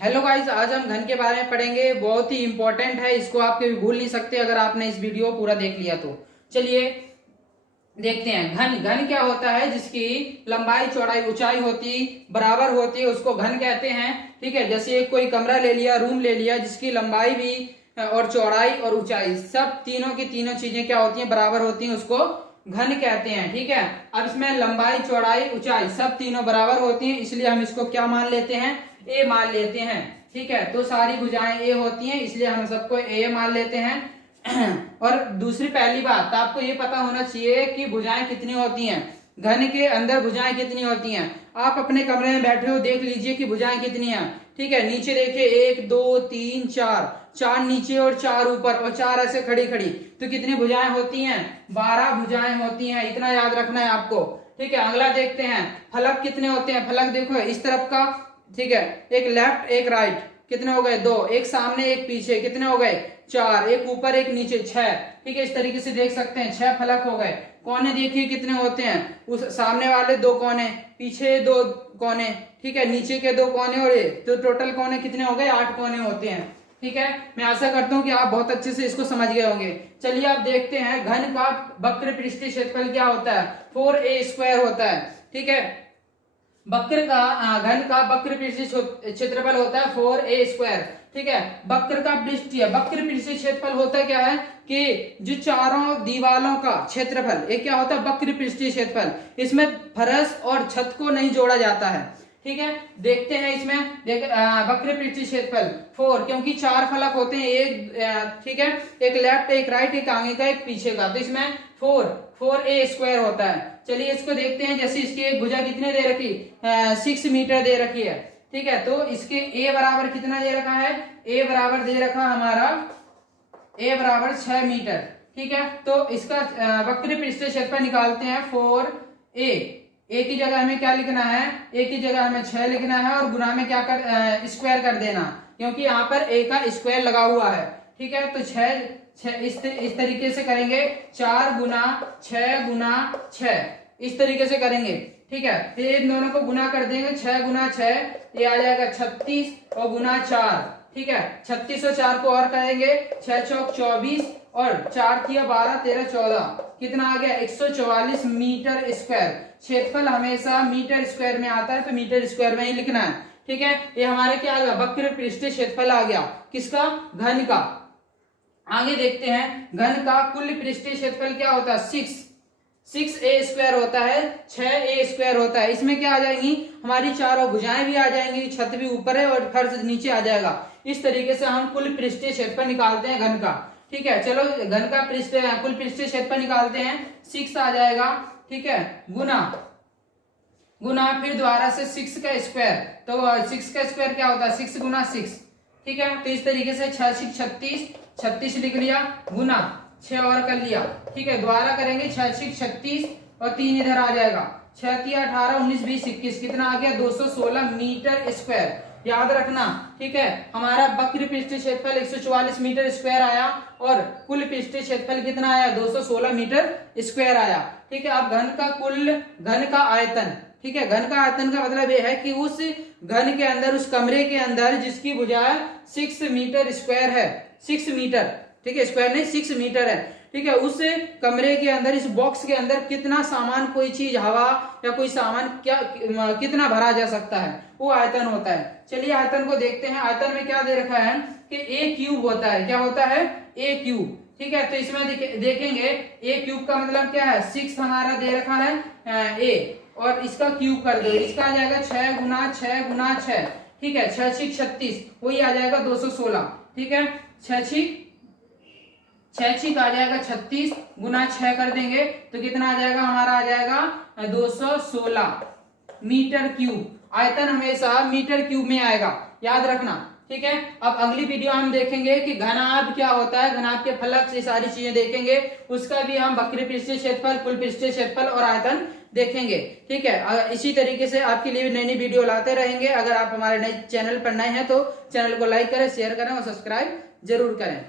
Hello guys, आज हम घन के बारे में पढ़ेंगे। बहुत ही इंपॉर्टेंट है, इसको आप कभी भूल नहीं सकते अगर आपने इस वीडियो पूरा देख लिया तो। चलिए देखते हैं। घन घन क्या होता है? जिसकी लंबाई चौड़ाई ऊंचाई होती बराबर होती है उसको घन कहते हैं। ठीक है, जैसे एक कोई कमरा ले लिया, रूम ले लिया, जिसकी लंबाई भी और चौड़ाई और ऊंचाई सब तीनों की तीनों चीजें क्या होती हैं? बराबर होती हैं, उसको घन कहते हैं। ठीक है, अब इसमें लंबाई चौड़ाई ऊंचाई सब तीनों बराबर होती हैं, इसलिए हम इसको क्या मान लेते हैं? ए मान लेते हैं। ठीक है, तो सारी भुजाएं ए होती हैं, इसलिए हम सबको ए मान लेते हैं। और दूसरी पहली बात, आपको ये पता होना चाहिए कि भुजाएं कितनी होती हैं। घन के अंदर भुजाएं कितनी होती हैं? आप अपने कमरे में बैठे हो, देख लीजिए कि भुजाएं कितनी हैं। ठीक है, नीचे देखिए 1 2 3 4, 4 नीचे और 4 ऊपर और 4 ऐसे खड़ी खड़ी, तो कितनी भुजाएं होती हैं? 12 भुजाएं होती हैं। इतना याद रखना है आपको। ठीक है, अगला देखते हैं। फलक कितने होते हैं? फलक देखो इस तरफ का, ठीक है, एक लेफ्ट एक राइट, कितने हो गए? 2, एक सामने एक पीछे, कितने हो गए? 4, एक ऊपर एक नीचे 6। ठीक है, इस तरीके से देख सकते हैं 6 फलक हो गए। कोने देखिए कितने होते हैं? उस सामने वाले 2 कोने, पीछे 2 कोने, ठीक है, नीचे के 2 कोने और ये, तो टोटल कोने कितने हो गए? 8 कोने होते हैं। ठीक है, मैं आशा करता हूं कि आप बहुत अच्छे से इसको समझ गए होंगे। चलिए आप देखते हैं घन का वक्र पृष्ठीय क्षेत्रफल क्या होता है? 4a² होता है। ठीक है, वक्र का घन का वक्र पृष्ठीय क्षेत्रफल होता है 4a²। ठीक है, वक्र का वक्र पृष्ठीय क्षेत्रफल होता क्या है कि जो चारों दीवालों का क्षेत्रफल, एक क्या होता है? वक्र पृष्ठीय क्षेत्रफल। इसमें फर्श और छत को नहीं जोड़ा जाता है। ठीक है, देखते हैं इसमें वक्र पृष्ठीय क्षेत्रफल 4, क्योंकि 4 फलक होते हैं, एक ठीक है, एक लेफ्ट एक राइट एक आगे का एक पीछे का, तो इसमें 4a² होता है। चलिए इसको देखते हैं। जैसे इसकी एक भुजा कितने दे रखी? 6 मीटर दे रखी है। ठीक है, तो इसके a बराबर कितना दे रखा है? a बराबर दे रखा हमारा a बराबर 6 मीटर। ठीक है, तो इसका वक्र पृष्ठीय क्षेत्रफल निकालते हैं 4a। a की जगह हमें क्या लिखना है? a की जगह हमें 6 लिखना है और गुना में क्या कर स्क्वायर कर देना, क्योंकि यहाँ पर a का स्क्वायर लगा हुआ है। ठीक है, तो 6 इस तरीके से करेंगे, 4 गुना 6 गुना 6, इस तरीके से करेंगे। ठीक है, फिर इन दोनों को गुना कर देंगे, 6 गुना 6 ये आ जाएगा 36 और गुना 4। ठीक है, 36 और 4 को और करेंगे, 6 चौक 24 और 4 किया 12 13 14, कितना आ गया? 144 मीटर स्क्वायर। क्षेत्रफल हमेशा मीटर स्क्वायर में आता है, तो मीटर स्क्वायर में ही लिखना है। ठीक है, ये हमारे क्या आ गया? वक्र पृष्ठीय क्षेत्रफल आ गया। किसका? घन का। आगे देखते हैं, घन का कुल पृष्ठीय क्षेत्रफल क्या होता है? 6a² होता है, 6a² होता है। इसमें क्या आ जाएंगी? हमारी चारों भुजाएं भी आ जाएंगी, छत भी ऊपर है और फर्श नीचे आ जाएगा। इस तरीके से हम कुल पृष्ठीय क्षेत्रफल निकालते हैं घन का। ठीक है, चलो घन का कुल पृष्ठीय क्षेत्रफल निकालते हैं। 6 आ जाएगा। ठीक है, गुना फिर दोबारा से 6 का स्क्वायर, तो 6 का स्क्वायर क्या होता है? 6 गुना 6। ठीक है, तो इस तरीके से 6 6 36, 36 लिख लिया, गुना 6 और कर लिया। ठीक है, दोबारा करेंगे, 6 6 36 और 3 इधर आ जाएगा, 6 3 18 19 20 21, कितना आ गया? 216 मीटर स्क्वायर। याद रखना। ठीक है, हमारा वक्र पृष्ठीय क्षेत्रफल 144 मीटर स्क्वायर आया और कुल पृष्ठीय क्षेत्रफल कितना आया? 216 मीटर स्क्वायर आया। ठीक है, अब घन का आयतन। ठीक है, घन का आयतन का मतलब यह है कि उस घन के अंदर, उस कमरे के अंदर जिसकी भुजाएं 6 मीटर स्क्वायर है, 6 मीटर, ठीक है, स्क्वायर नहीं 6 मीटर है। ठीक है, उस कमरे के अंदर, इस बॉक्स के अंदर कितना सामान, कोई चीज, हवा या कोई सामान क्या कितना भरा जा सकता है, वो आयतन होता है। चलिए आयतन को देखते हैं। आयतन में क्या दे रखा है कि a³ होता है। क्या होता है? a³। ठीक है, तो इसमें देखेंगे a³ का मतलब क्या है? 6 हमारा दे रखा है a, और इसका क्यूब कर दो, इसका आ जाएगा 6 गुना 6 गुना 6। ठीक है, 6 6 36, वही आ जाएगा 216। ठीक है, 6 6 आ जाएगा 36, गुना 6 कर देंगे तो कितना आ जाएगा? हमारा आ जाएगा 216 मीटर क्यूब। आयतन हमेशा मीटर क्यूब में आएगा, याद रखना। ठीक है, अब अगली वीडियो हम देखेंगे कि घनाभ क्या होता है, घनाभ के फलक से सारी चीजें देखेंगे। उसका भी हम वक्र पृष्ठीय क्षेत्रफल, कुल पृष्ठीय क्षेत्रफल और आयतन देखेंगे। ठीक है, इसी तरीके से आपके लिए नई नई वीडियो लाते रहेंगे। अगर आप हमारे नए चैनल पर नए हैं तो चैनल को लाइक करें, शेयर करें और सब्सक्राइब जरूर करें।